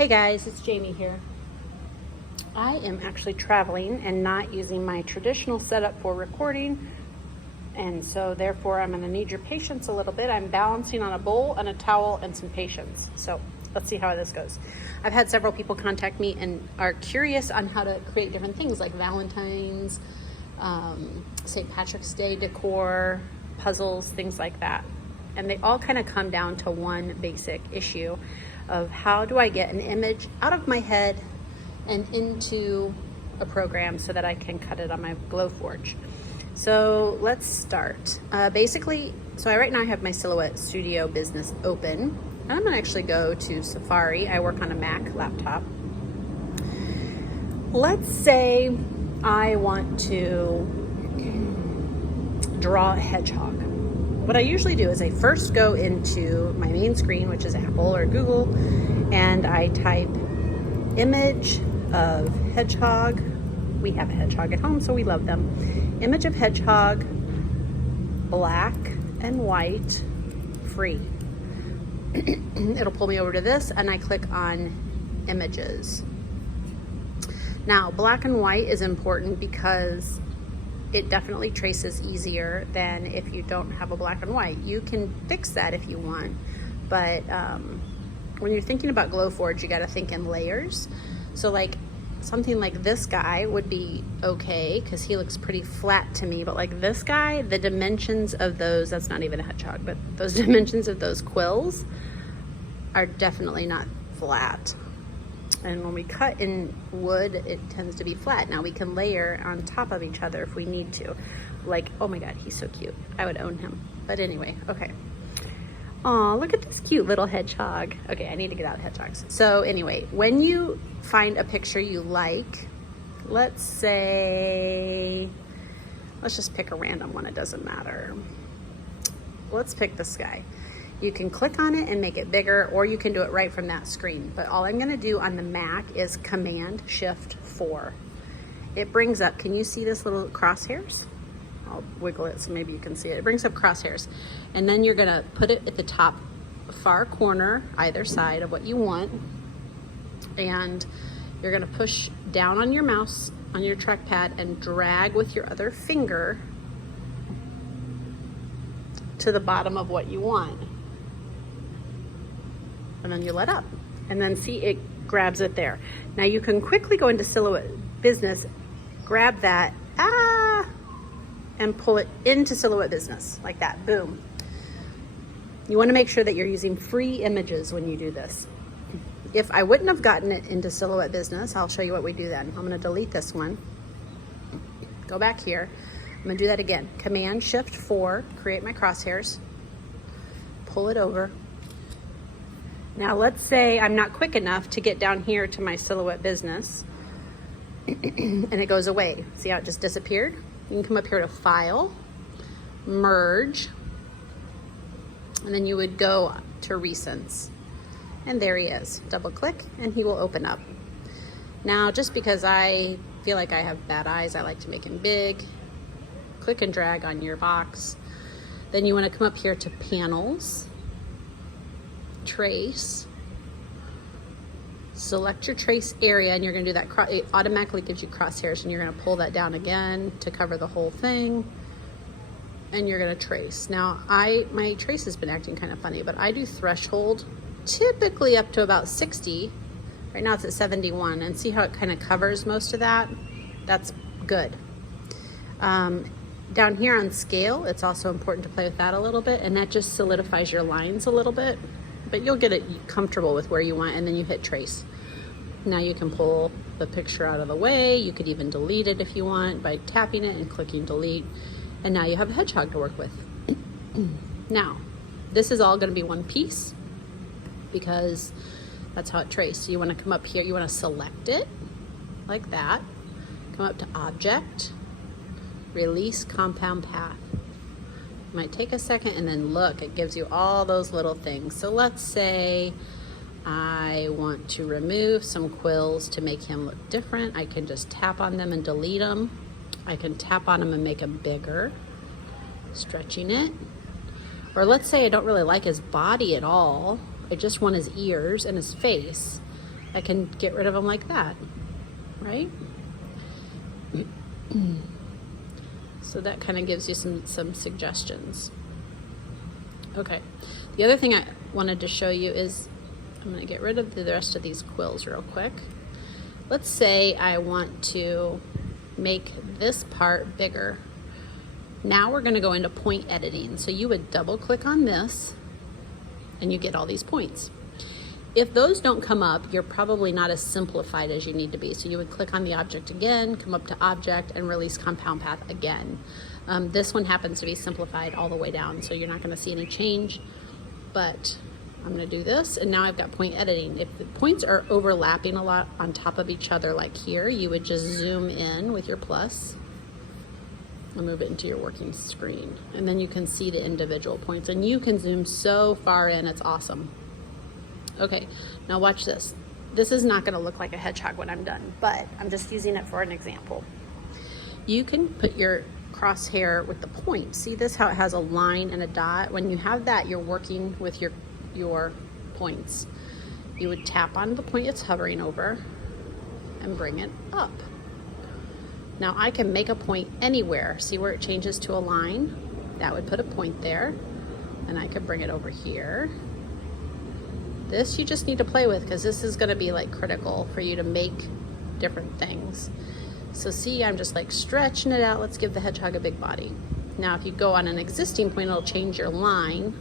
Hey guys, it's Jamie here. I am actually traveling and not using my traditional setup for recording, and so therefore I'm going to need your patience a little bit. I'm balancing on a bowl and a towel and some patience. So let's see how this goes. I've had several people contact me and are curious on how to create different things like Valentine's, St. Patrick's Day decor, puzzles, things like that. And they all kind of come down to one basic issue of how do I get an image out of my head and into a program so that I can cut it on my glowforge. So let's start. Basically, right now I have my Silhouette Studio business open. And I'm gonna actually go to Safari. I work on a Mac laptop. Let's say I want to draw a hedgehog. What I usually do is I first go into my main screen, which is Apple or Google, and I type image of hedgehog. We have a hedgehog at home, so we love them. Image of hedgehog, black and white, free. It'll pull me over to this, and I click on images. Now, black and white is important because it definitely traces easier than if you don't have a black and white. You can fix that if you want, but when you're thinking about glowforge, you got to think in layers. So like something like this guy would be okay because he looks pretty flat to me, but like this guy, the dimensions of those, that's not even a hedgehog, but those dimensions of those quills are definitely not flat. And when we cut in wood, it tends to be flat. Now we can layer on top of each other if we need to. Like, oh my God, he's so cute. I would own him. But anyway, okay. Aw, look at this cute little hedgehog. Okay, I need to get out hedgehogs. So anyway, when you find a picture you like, let's just pick a random one, it doesn't matter. Let's pick this guy. You can click on it and make it bigger, or you can do it right from that screen. But all I'm gonna do on the Mac is Command-Shift-4. It brings up, can you see this little crosshairs? I'll wiggle it so maybe you can see it. It brings up crosshairs. And then you're gonna put it at the top far corner, either side of what you want. And you're gonna push down on your mouse, on your trackpad, and drag with your other finger to the bottom of what you want. And then you let up, and then see, it grabs it there. Now you can quickly go into Silhouette Business, grab that, and pull it into Silhouette Business, like that, boom. You wanna make sure that you're using free images when you do this. If I wouldn't have gotten it into Silhouette Business, I'll show you what we do then. I'm gonna delete this one, go back here. I'm gonna do that again. Command-Shift-4, create my crosshairs, pull it over. Now let's say I'm not quick enough to get down here to my Silhouette Business and it goes away. See how it just disappeared? You can come up here to File, Merge, and then you would go to Recents. And there he is. Double click and he will open up. Now, just because I feel like I have bad eyes, I like to make him big. Click and drag on your box. Then you want to come up here to Panels, Trace, select your trace area, and you're going to do that. It automatically gives you crosshairs, and you're going to pull that down again to cover the whole thing, and you're going to trace. Now my trace has been acting kind of funny, but I do threshold typically up to about 60. Right now it's at 71, and see how it kind of covers most of that? That's good. Down here on scale, it's also important to play with that a little bit, and that just solidifies your lines a little bit, but you'll get it comfortable with where you want, and then you hit trace. Now you can pull the picture out of the way. You could even delete it if you want by tapping it and clicking delete, and now you have a hedgehog to work with. Now, this is all gonna be one piece because that's how it traced. So you wanna come up here, you wanna select it like that, come up to Object, Release Compound Path. It might take a second, and then look, it gives you all those little things. So let's say I want to remove some quills to make him look different. I can just tap on them and delete them. I can tap on them and make them bigger, stretching it. Or let's say I don't really like his body at all. I just want his ears and his face. I can get rid of them like that, right? So that kind of gives you some suggestions. Okay, the other thing I wanted to show you is, I'm going to get rid of the rest of these quills real quick. Let's say I want to make this part bigger. Now we're going to go into point editing. So you would double click on this and you get all these points. If those don't come up, you're probably not as simplified as you need to be. So you would click on the object again, come up to object, and release compound path again. This one happens to be simplified all the way down, so you're not going to see any change. But I'm going to do this, and now I've got point editing. If the points are overlapping a lot on top of each other like here, you would just zoom in with your plus and move it into your working screen. And then you can see the individual points, and you can zoom so far in, it's awesome. Okay, now watch this. This is not going to look like a hedgehog when I'm done, but I'm just using it for an example. You can put your crosshair with the point. See this, how it has a line and a dot? When you have that, you're working with your points. You would tap on the point it's hovering over and bring it up. Now I can make a point anywhere. See where it changes to a line? That would put a point there, and I could bring it over here. This you just need to play with, because this is going to be like critical for you to make different things. So see, I'm just like stretching it out. Let's give the hedgehog a big body. Now if you go on an existing point, it'll change your line.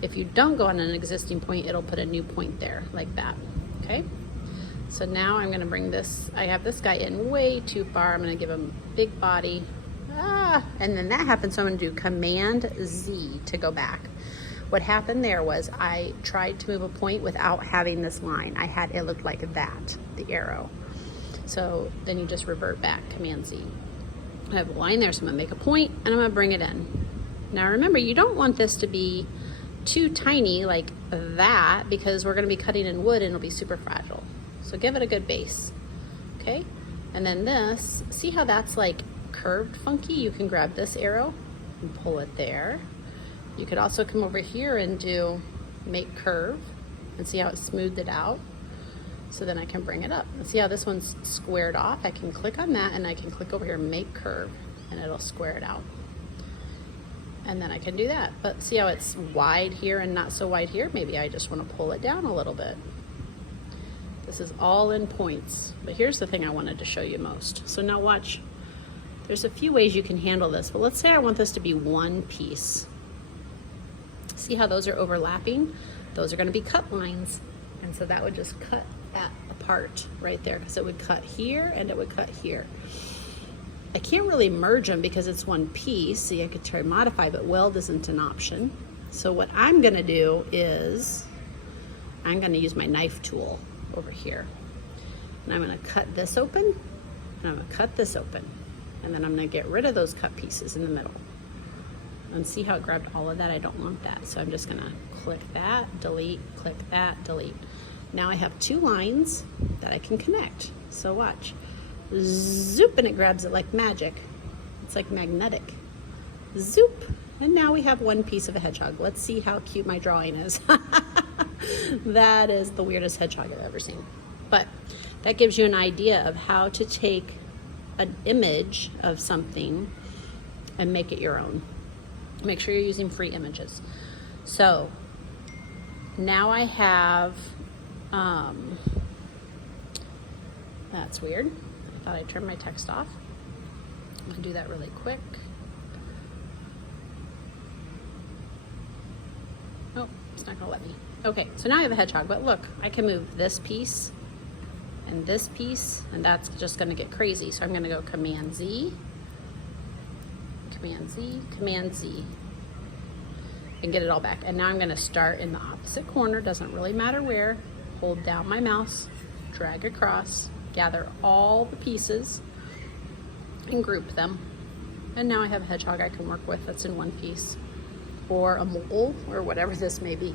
If you don't go on an existing point, it'll put a new point there like that. Okay, so now I'm going to bring this, I have this guy in way too far. I'm going to give him a big body. And then that happens, so I'm going to do Command Z to go back. What happened there was I tried to move a point without having this line. It looked like that, the arrow. So then you just revert back, Command Z. I have a line there, so I'm gonna make a point and I'm gonna bring it in. Now remember, you don't want this to be too tiny like that, because we're gonna be cutting in wood and it'll be super fragile. So give it a good base, okay? And then this, see how that's like curved funky? You can grab this arrow and pull it there. You could also come over here and do make curve and see how it smoothed it out. So then I can bring it up. And see how this one's squared off? I can click on that and I can click over here, make curve, and it'll square it out. And then I can do that. But see how it's wide here and not so wide here? Maybe I just want to pull it down a little bit. This is all in points. But here's the thing I wanted to show you most. So now watch. There's a few ways you can handle this, but let's say I want this to be one piece. See how those are overlapping? Those are going to be cut lines. And so that would just cut that apart right there, because it would cut here and it would cut here. I can't really merge them because it's one piece. See, I could try modify, but weld isn't an option. So what I'm going to do is I'm going to use my knife tool over here. And I'm going to cut this open, and I'm going to cut this open. And then I'm going to get rid of those cut pieces in the middle. And see how it grabbed all of that? I don't want that. So I'm just gonna click that, delete, click that, delete. Now I have two lines that I can connect. So watch. Zoop, and it grabs it like magic. It's like magnetic. Zoop. And now we have one piece of a hedgehog. Let's see how cute my drawing is. That is the weirdest hedgehog I've ever seen. But that gives you an idea of how to take an image of something and make it your own. Make sure you're using free images. So now I have, that's weird. I thought I turned my text off. I'm gonna do that really quick. Oh, it's not gonna let me. Okay, so now I have a hedgehog, but look, I can move this piece and this piece, and that's just gonna get crazy. So I'm gonna go Command Z, Command Z, Command Z, and get it all back. And now I'm gonna start in the opposite corner, doesn't really matter where. Hold down my mouse, drag across, gather all the pieces, and group them. And now I have a hedgehog I can work with that's in one piece, or a mole, or whatever this may be.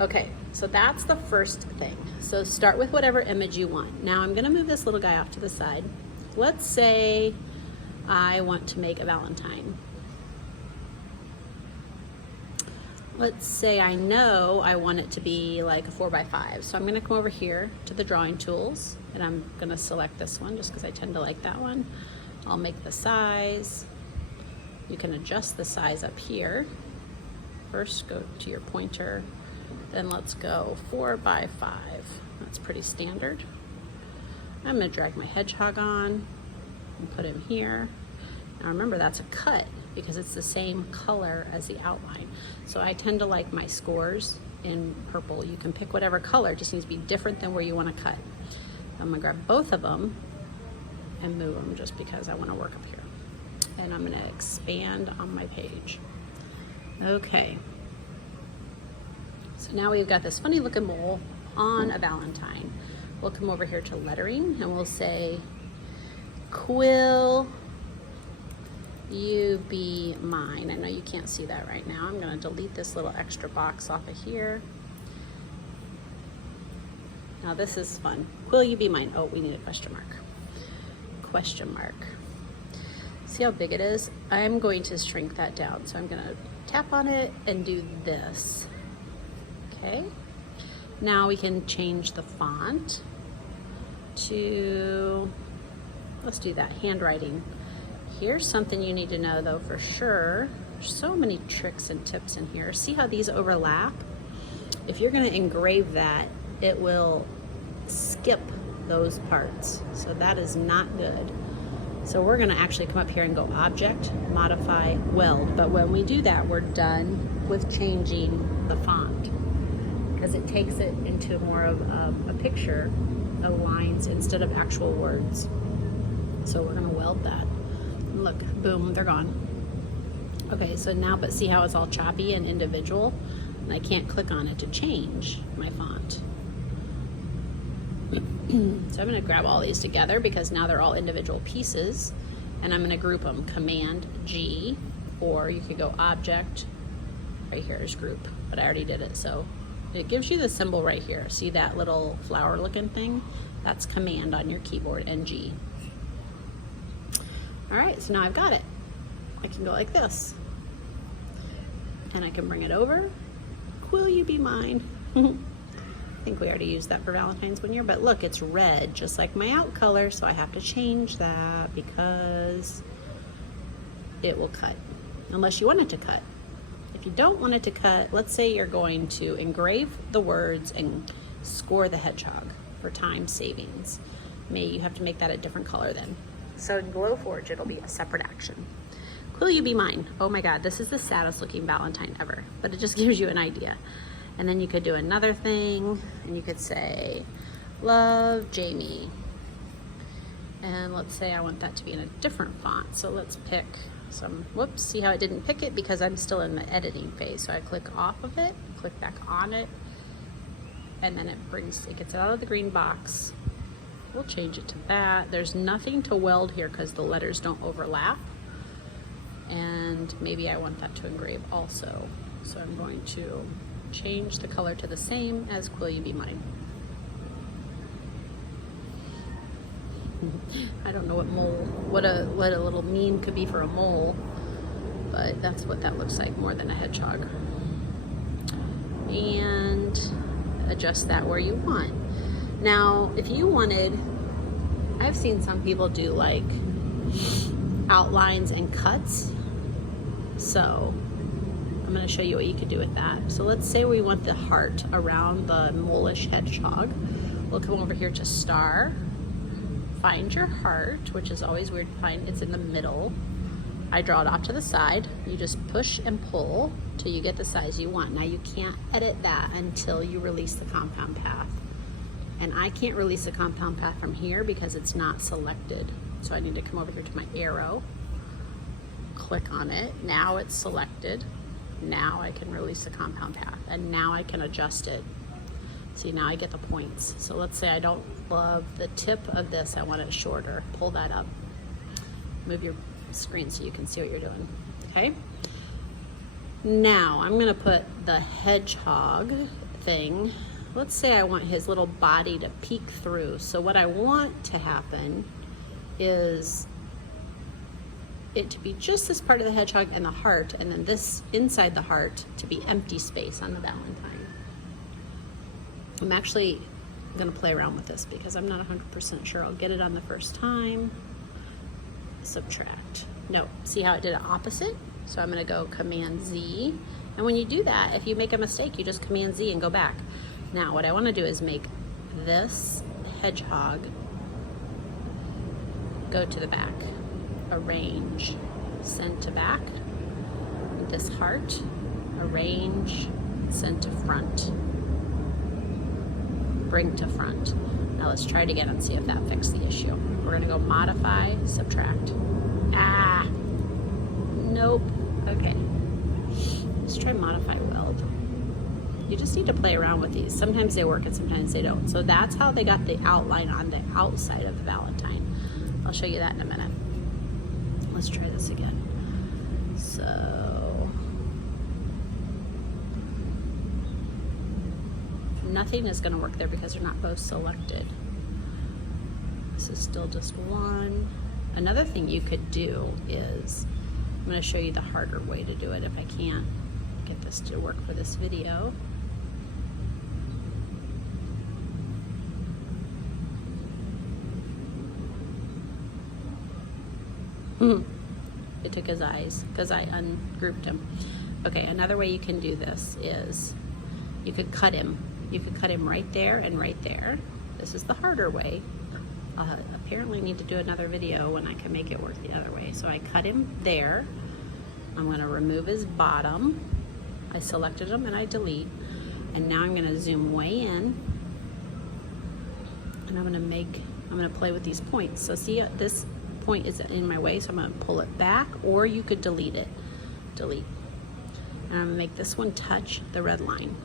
Okay, so that's the first thing. So start with whatever image you want. Now I'm gonna move this little guy off to the side. Let's say I want to make a Valentine. let's say I know I want it to be like a 4x5. So I'm gonna come over here to the drawing tools and I'm gonna select this one just because I tend to like that one. I'll make the size. You can adjust the size up here. First go to your pointer, then let's go 4x5. That's pretty standard. I'm gonna drag my hedgehog on and put him here. Now remember, that's a cut because it's the same color as the outline. So I tend to like my scores in purple. You can pick whatever color, it just needs to be different than where you want to cut. I'm gonna grab both of them and move them just because I want to work up here. And I'm gonna expand on my page. Okay. So now we've got this funny looking mole on a Valentine. We'll come over here to lettering and we'll say, Quill you be mine. I know you can't see that right now. I'm gonna delete this little extra box off of here. Now this is fun. Will you be mine? Oh, we need a question mark. Question mark. See how big it is? I'm going to shrink that down. So I'm gonna tap on it and do this. Okay. Now we can change the font to, let's do that, handwriting. Here's something you need to know though for sure. There's so many tricks and tips in here. See how these overlap? If you're gonna engrave that, it will skip those parts. So that is not good. So we're gonna actually come up here and go Object, Modify, Weld. But when we do that, we're done with changing the font because it takes it into more of a picture of lines instead of actual words. So we're gonna weld that. Look, boom, they're gone. Okay, so now, but see how it's all choppy and individual? And I can't click on it to change my font. So I'm gonna grab all these together because now they're all individual pieces and I'm gonna group them, Command G, or you could go Object, right here is Group, but I already did it. So it gives you the symbol right here. See that little flower looking thing? That's Command on your keyboard and G. All right, so now I've got it. I can go like this. And I can bring it over. Will you be mine? I think we already used that for Valentine's one year, but look, it's red, just like my out color, so I have to change that because it will cut, unless you want it to cut. If you don't want it to cut, let's say you're going to engrave the words and score the hedgehog for time savings. You have to make that a different color then. So in glowforge, it'll be a separate action. Will you be mine? Oh my God, this is the saddest looking Valentine ever, but it just gives you an idea. And then you could do another thing and you could say, love Jamie. And let's say I want that to be in a different font. So let's pick some, whoops, see how it didn't pick it because I'm still in my editing phase. So I click off of it, click back on it, and then it gets it out of the green box. We'll change it to that. There's nothing to weld here because the letters don't overlap. And maybe I want that to engrave also. So I'm going to change the color to the same as Will You Be Mine. I don't know what a little meme could be for a mole, but that's what that looks like more than a hedgehog. And adjust that where you want. Now, if you wanted, I've seen some people do like outlines and cuts. So I'm going to show you what you could do with that. So let's say we want the heart around the mole-ish hedgehog. We'll come over here to Star, find your heart, which is always weird to find. It's in the middle. I draw it off to the side. You just push and pull till you get the size you want. Now you can't edit that until you release the compound path. And I can't release the compound path from here because it's not selected. So I need to come over here to my arrow, click on it. Now it's selected. Now I can release the compound path and now I can adjust it. See, now I get the points. So let's say I don't love the tip of this, I want it shorter. Pull that up. Move your screen so you can see what you're doing, okay? Now I'm gonna put the hedgehog thing. Let's say I want his little body to peek through. So what I want to happen is it to be just this part of the hedgehog and the heart, and then this inside the heart to be empty space on the Valentine. I'm actually gonna play around with this because I'm not 100% sure I'll get it on the first time. Subtract. No, see how it did it opposite? So I'm gonna go Command Z. And when you do that, if you make a mistake, you just Command Z and go back. Now what I wanna do is make this hedgehog go to the back. Arrange, send to back. This heart, arrange, send to front. Bring to front. Now let's try it again and see if that fixed the issue. We're gonna go modify, subtract. Ah, nope, okay. Let's try modify weld. You just need to play around with these. Sometimes they work and sometimes they don't. So that's how they got the outline on the outside of the Valentine. I'll show you that in a minute. Let's try this again. So, nothing is gonna work there because they're not both selected. This is still just one. Another thing you could do is, I'm gonna show you the harder way to do it if I can't get this to work for this video. It took his eyes because I ungrouped him. Okay, another way you can do this is you could cut him. You could cut him right there and right there. This is the harder way. Apparently need to do another video when I can make it work the other way. So I cut him there. I'm gonna remove his bottom. I selected him and I delete. And now I'm gonna zoom way in. And I'm gonna play with these points. So see, this point is in my way, so I'm gonna pull it back, or you could delete it. Delete. And I'm gonna make this one touch the red line.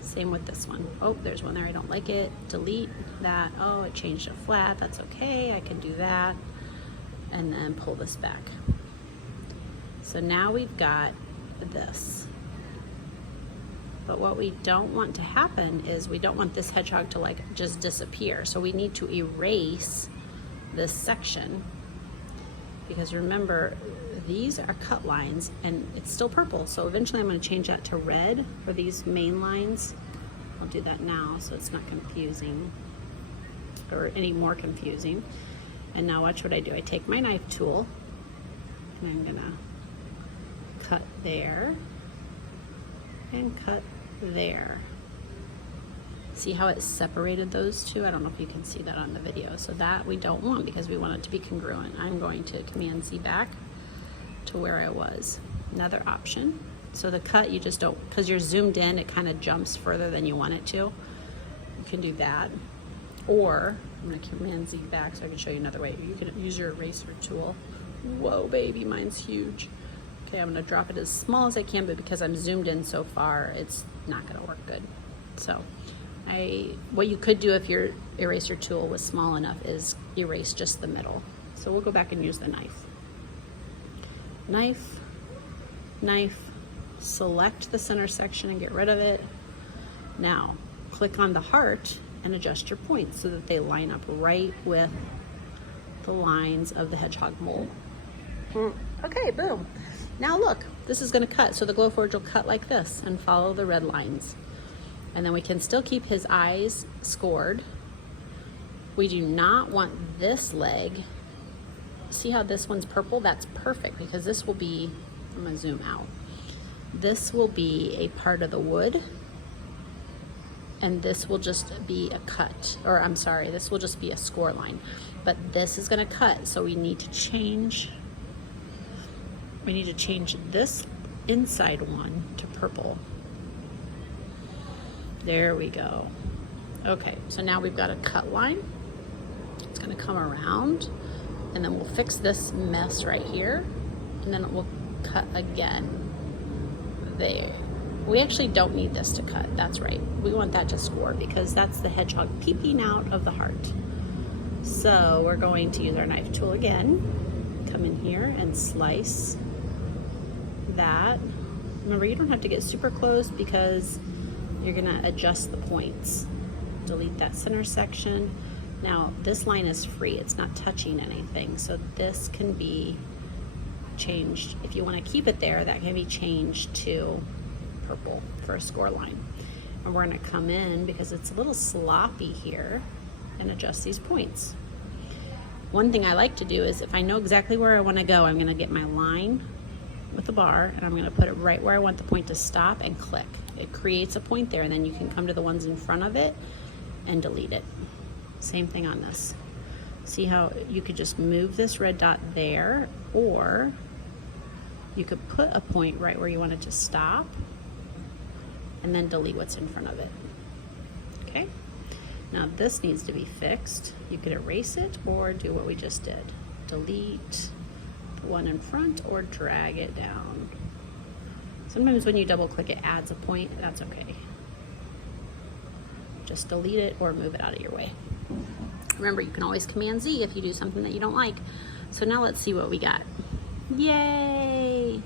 Same with this one. Oh, there's one there, I don't like it. Delete that. Oh, it changed to flat. That's okay, I can do that. And then pull this back. So now we've got this. But what we don't want to happen is we don't want this hedgehog to like just disappear. So we need to erase this section, because remember, these are cut lines and it's still purple. So eventually I'm going to change that to red for these main lines. I'll do that now so it's not confusing or any more confusing. And now watch what I do. I take my knife tool and I'm gonna cut there and cut there. See how it separated those two? I don't know if you can see that on the video. So that we don't want because we want it to be congruent. I'm going to Command Z back to where I was. Another option. So the cut, you just don't, because you're zoomed in, it kind of jumps further than you want it to. You can do that. Or, I'm gonna Command Z back so I can show you another way. You can use your eraser tool. Whoa, baby, mine's huge. Okay, I'm gonna drop it as small as I can, but because I'm zoomed in so far, it's not gonna work good. So, what you could do if your eraser tool was small enough is erase just the middle. So we'll go back and use the knife. Knife, knife, select the center section and get rid of it. Now, click on the heart and adjust your points so that they line up right with the lines of the hedgehog mold. Okay, boom. Now look, this is gonna cut. So the glowforge will cut like this and follow the red lines. And then we can still keep his eyes scored. We do not want this leg. See how this one's purple? That's perfect because this will be, I'm gonna zoom out. This will be a part of the wood and this will just be a cut, or I'm sorry, this will just be a score line. But this is gonna cut, so we need to change this inside one to purple. There we go. Okay, so now we've got a cut line. It's gonna come around and then we'll fix this mess right here and then we'll cut again there. We actually don't need this to cut, that's right. We want that to score because that's the hedgehog peeping out of the heart. So we're going to use our knife tool again. Come in here and slice that. Remember, you don't have to get super close because you're gonna adjust the points. Delete that center section. Now this line is free, it's not touching anything, so this can be changed. If you want to keep it there, that can be changed to purple for a score line. And we're going to come in, because it's a little sloppy here, and adjust these points. One thing I like to do is, if I know exactly where I want to go, I'm going to get my line with the bar, and I'm going to put it right where I want the point to stop and click. It creates a point there, and then you can come to the ones in front of it and delete it. Same thing on this. See how you could just move this red dot there, or you could put a point right where you want it to stop and then delete what's in front of it. Okay, now this needs to be fixed. You could erase it or do what we just did. Delete the one in front or drag it down. Sometimes when you double click it adds a point, that's okay. Just delete it or move it out of your way. Remember, you can always Command Z if you do something that you don't like. So now let's see what we got. Yay!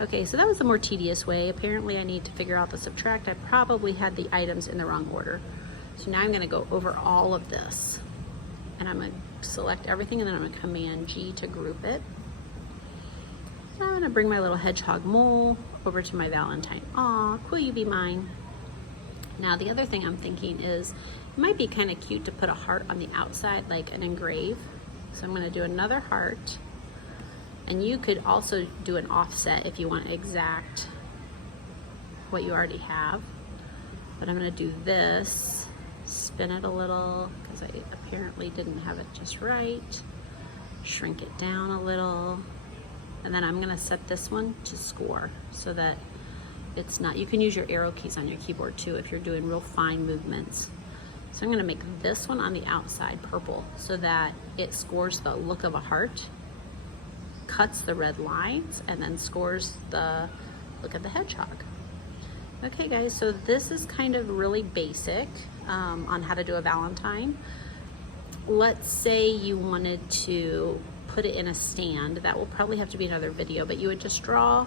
Okay, so that was the more tedious way. Apparently I need to figure out the subtract. I probably had the items in the wrong order. So now I'm gonna go over all of this. And I'm gonna select everything, and then I'm gonna Command G to group it. So I'm gonna bring my little hedgehog mole over to my Valentine. Aw, will you be mine? Now the other thing I'm thinking is, it might be kind of cute to put a heart on the outside, like an engrave. So I'm going to do another heart. And you could also do an offset if you want exact what you already have. But I'm going to do this, spin it a little, because I apparently didn't have it just right. Shrink it down a little. And then I'm going to set this one to score so that it's not, you can use your arrow keys on your keyboard too if you're doing real fine movements. So I'm going to make this one on the outside purple so that it scores the look of a heart, cuts the red lines, and then scores the look of the hedgehog. Okay guys, so this is kind of really basic on how to do a Valentine. Let's say you wanted to put it in a stand. That will probably have to be another video, but you would just draw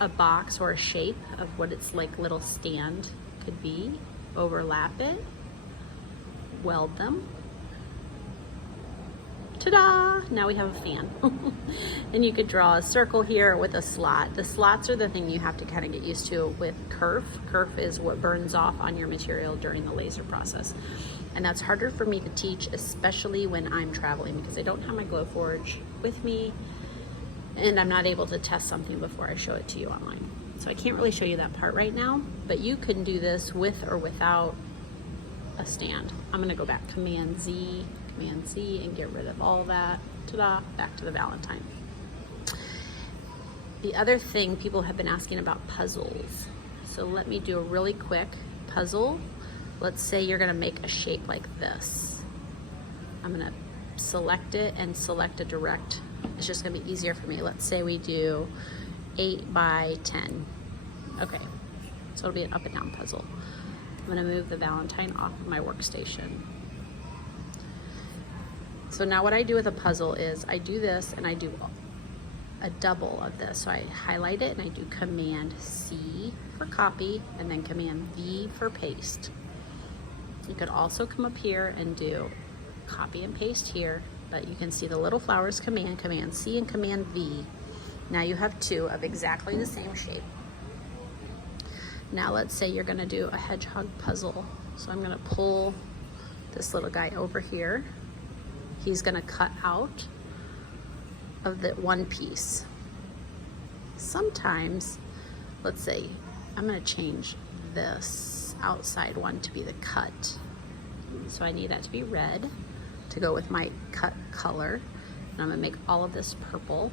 a box or a shape of what its like little stand could be, overlap it, weld them. Ta-da! Now we have a fan. And you could draw a circle here with a slot. The slots are the thing you have to kind of get used to with kerf. Kerf is what burns off on your material during the laser process. And that's harder for me to teach, especially when I'm traveling, because I don't have my glowforge with me and I'm not able to test something before I show it to you online. So I can't really show you that part right now, but you can do this with or without a stand. I'm gonna go back, Command Z, and get rid of all that. Ta-da, back to the Valentine. The other thing, people have been asking about puzzles. So let me do a really quick puzzle. Let's say you're gonna make a shape like this. I'm gonna select it and select a direct. It's just gonna be easier for me. Let's say we do 8 by 10. Okay, so it'll be an up and down puzzle. I'm gonna move the Valentine off of my workstation. So now what I do with a puzzle is I do this and I do a double of this. So I highlight it and I do Command C for copy and then Command V for paste. You could also come up here and do copy and paste here, but you can see the little flowers, Command C and Command V. Now you have two of exactly the same shape. Now let's say you're gonna do a hedgehog puzzle. So I'm gonna pull this little guy over here. He's gonna cut out of the one piece. Sometimes, let's say, I'm gonna change this outside one to be the cut. So I need that to be red to go with my cut color. And I'm gonna make all of this purple.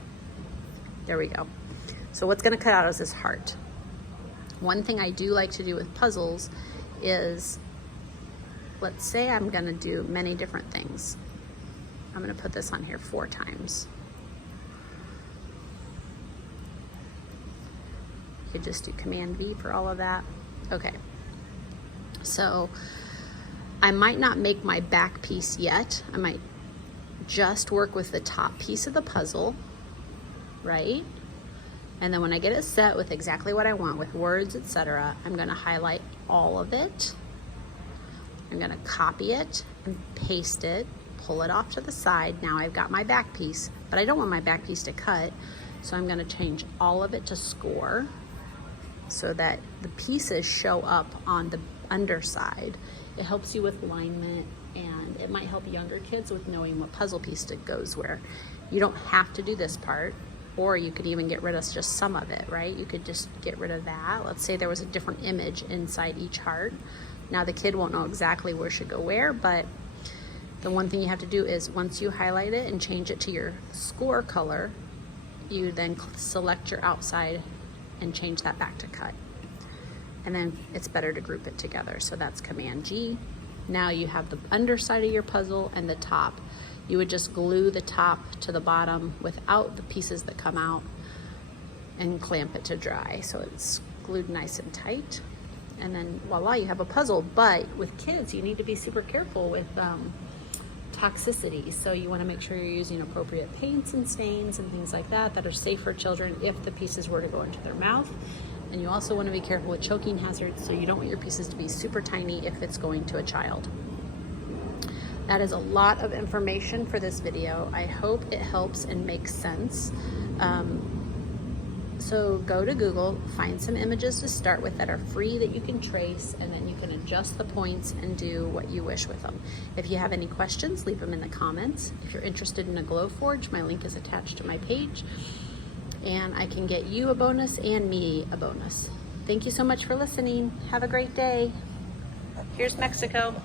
There we go. So what's gonna cut out is this heart. One thing I do like to do with puzzles is, let's say I'm gonna do many different things. I'm gonna put this on here 4 times. You could just do Command V for all of that. Okay, so I might not make my back piece yet. I might just work with the top piece of the puzzle, right? And then when I get it set with exactly what I want, with words, etc., I'm gonna highlight all of it. I'm gonna copy it and paste it, pull it off to the side. Now I've got my back piece, but I don't want my back piece to cut. So I'm gonna change all of it to score so that the pieces show up on the underside. It helps you with alignment, and it might help younger kids with knowing what puzzle piece goes where. You don't have to do this part, or you could even get rid of just some of it, right? You could just get rid of that. Let's say there was a different image inside each heart. Now the kid won't know exactly where should go where, but the one thing you have to do is once you highlight it and change it to your score color, you then select your outside and change that back to cut. And then it's better to group it together. So that's Command G. Now you have the underside of your puzzle and the top. You would just glue the top to the bottom without the pieces that come out and clamp it to dry. So it's glued nice and tight. And then voila, you have a puzzle. But with kids, you need to be super careful with toxicity. So you want to make sure you're using appropriate paints and stains and things like that that are safe for children if the pieces were to go into their mouth. And you also want to be careful with choking hazards, so you don't want your pieces to be super tiny if it's going to a child. That is a lot of information for this video. I hope it helps and makes sense. So go to Google, find some images to start with that are free that you can trace, and then you can adjust the points and do what you wish with them. If you have any questions, leave them in the comments. If you're interested in a glowforge, my link is attached to my page, and I can get you a bonus and me a bonus. Thank you so much for listening. Have a great day. Here's Mexico.